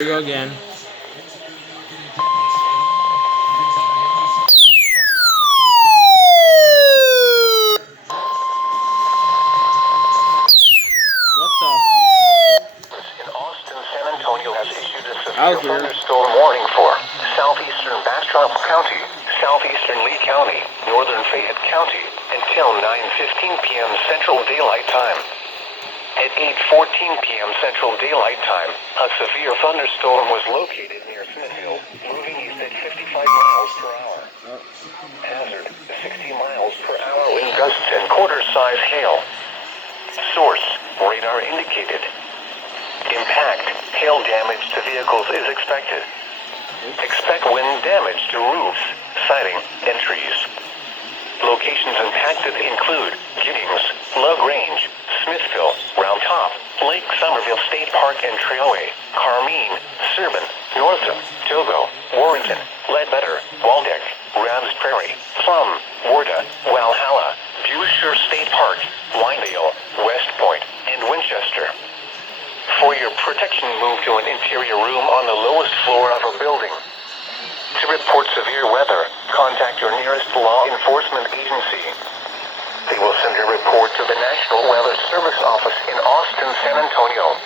Here we go again. What the? In Austin, San Antonio has issued a severe thunderstorm warning for southeastern Bastrop County, southeastern Lee County, northern Fayette County, until 9:15 p.m. Central Daylight Time. At 8:14 p.m. Central Daylight Time, a severe thunderstorm was located near Smithville, moving east at 55 miles per hour. Hazard, 60 miles per hour wind gusts and quarter-size hail. Source, radar indicated. Impact, hail damage to vehicles is expected. Expect wind damage to roofs, siding, and trees. Locations impacted include Giddings, LaGrange, Smithville, Round Top, Lake Somerville State Park and Treoe, Carmine, Serban, Northrop, Togo, Warrenton, Ledbetter, Waldeck, Rams Prairie, Plum, Warda, Walhalla, Buescher State Park, Winedale, West Point, and Winchester. For your protection, move to an interior room on the lowest floor of a building. To report severe weather, contact your nearest law enforcement agency. They will send a report to the National Weather Service office in Austin, San Antonio.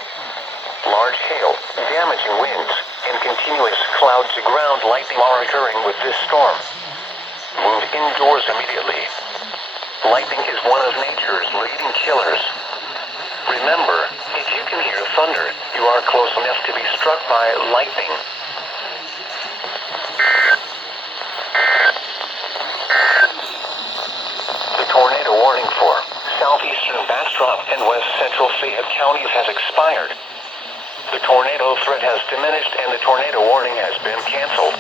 Large hail, damaging winds, and continuous cloud-to-ground lightning are occurring with this storm. Move indoors immediately. Lightning is one of nature's leading killers. Remember, if you can hear thunder, you are close enough to be struck by lightning. The tornado warning for southeastern Bastrop and west central Fayette counties has expired. The tornado threat has diminished and the tornado warning has been canceled.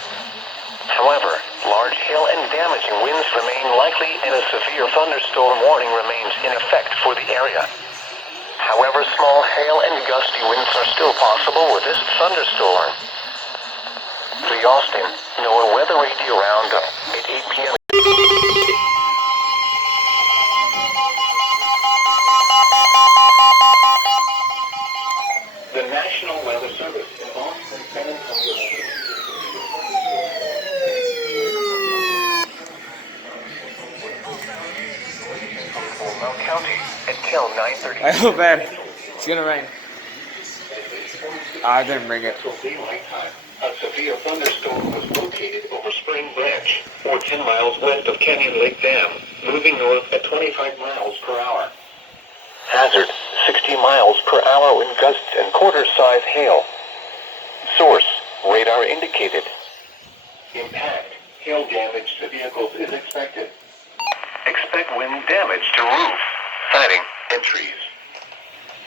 However, large hail and damaging winds remain likely and a severe thunderstorm warning remains in effect for the area. However, small hail and gusty winds are still possible with this thunderstorm. The Austin NOAA Weather Radio Roundup at 8 p.m. The National Weather Service in Austin, San Antonio. County until 9:30. I feel bad. It's gonna rain. I didn't bring it. A severe thunderstorm was located over Spring Branch, or 10 miles west of Canyon Lake Dam, moving north at 25 miles per hour. Hazard, 60 miles per hour wind gusts and quarter-size hail. Source, radar indicated. Impact, hail damage to vehicles is expected. Expect wind damage to roofs, siding, and trees.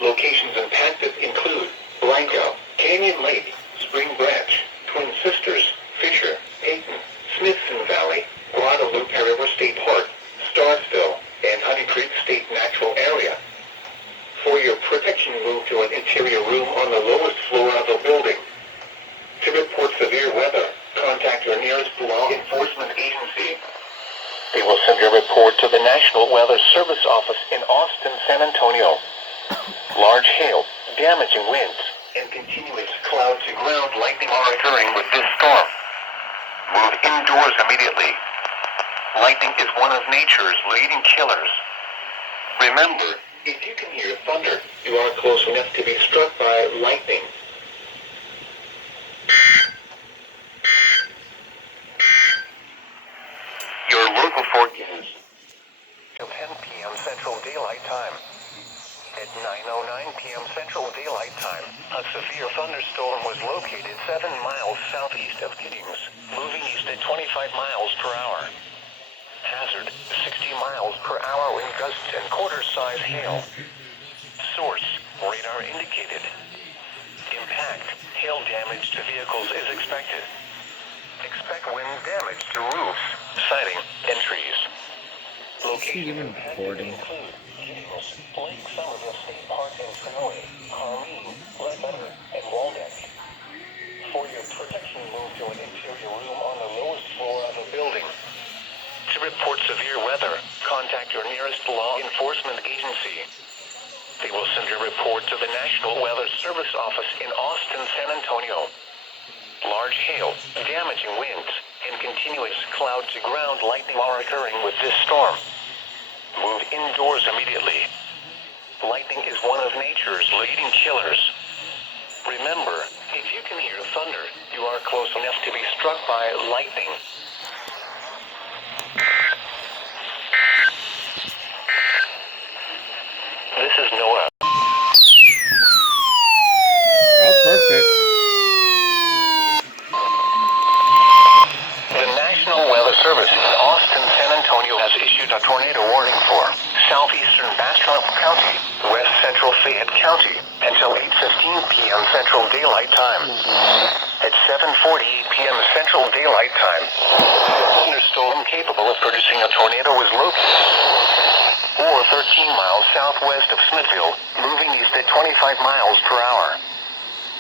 Locations impacted include Blanco, Canyon Lake, Spring Branch, Twin Sisters, Fisher, Peyton, Smithson Valley, Guadalupe River State Park, Starksville, and Honey Creek State Natural Area. For your protection, move to an interior room on the lowest floor of a building. To report severe weather, contact your nearest law enforcement agency. They will send a report to the National Weather Service office in Austin, San Antonio. Large hail, damaging winds, and continuous cloud-to-ground lightning are occurring with this storm. Move indoors immediately. Lightning is one of nature's leading killers. Remember, if you can hear thunder, you are close enough to be struck by lightning. Your local forecast. Till 10 p.m. Central Daylight Time. At 9:09 p.m. Central Daylight Time, a severe thunderstorm was located 7 miles southeast of Giddings, moving east at 25 miles per hour. Hazard, 60 miles per hour wind gusts and quarter-size hail. Source, radar indicated. Impact, hail damage to vehicles is expected. Expect wind damage to roofs, siding, and trees. Locations impacted include Giddings, Lake Somerville State Park and Treoe, Carmine, Ledbetter, and Waldeck. For your protection, move to an interior room on the lowest floor of a building. To report severe weather, contact your nearest law enforcement agency. They will send a report to the National Weather Service office in Austin, San Antonio. Large hail, damaging winds, and continuous cloud-to-ground lightning are occurring with this storm. Move indoors immediately. Lightning is one of nature's leading killers. Remember, if you can hear thunder, you are close enough to be struck by lightning. This is Noah. Oh, perfect. The National Weather Service in Austin, San Antonio has issued a tornado warning for southeastern Bastrop County, west central Fayette County, until 8:15 p.m. Central Daylight Time. At 7:48 p.m. Central Daylight Time, a thunderstorm capable of producing a tornado was located, or 13 miles southwest of Smithville, moving east at 25 miles per hour.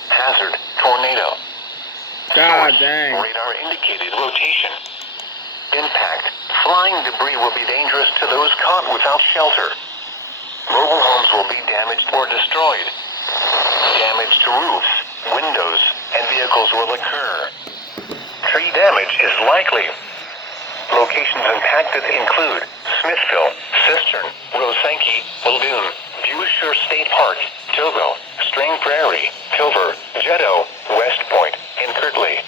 Hazard, tornado. God Source, dang. radar indicated rotation. Impact, flying debris will be dangerous to those caught without shelter. Mobile homes will be damaged or destroyed. Damage to roofs, windows, and vehicles will occur. Tree damage is likely. Locations impacted include Smithville, Cistern, Rosanke, Muldoon, Buescher State Park, Togo, String Prairie, Kilver, Jetto, West Point, and Kirtley.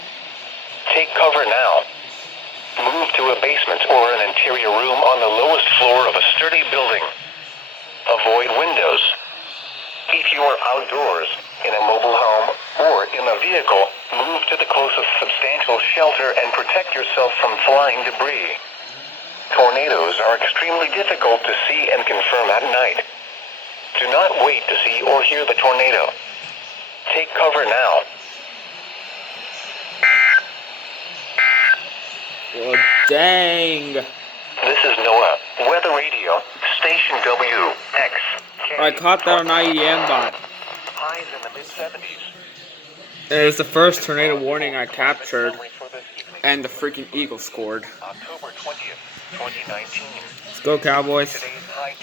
Take cover now. Move to a basement or an interior room on the lowest floor of a sturdy building. Avoid windows. If you are outdoors, in a mobile home, or in a vehicle, move to the closest substantial shelter and protect yourself from flying debris. Tornadoes are extremely difficult to see and confirm at night. Do not wait to see or hear the tornado. Take cover now. Well, dang. This is Noah, Weather Radio, Station WXK. I caught that on IEM bot. Highs in the mid-70s. It was the first tornado warning I captured, and the freaking Eagles scored. October 20th, 2019. Let's go, Cowboys. Today's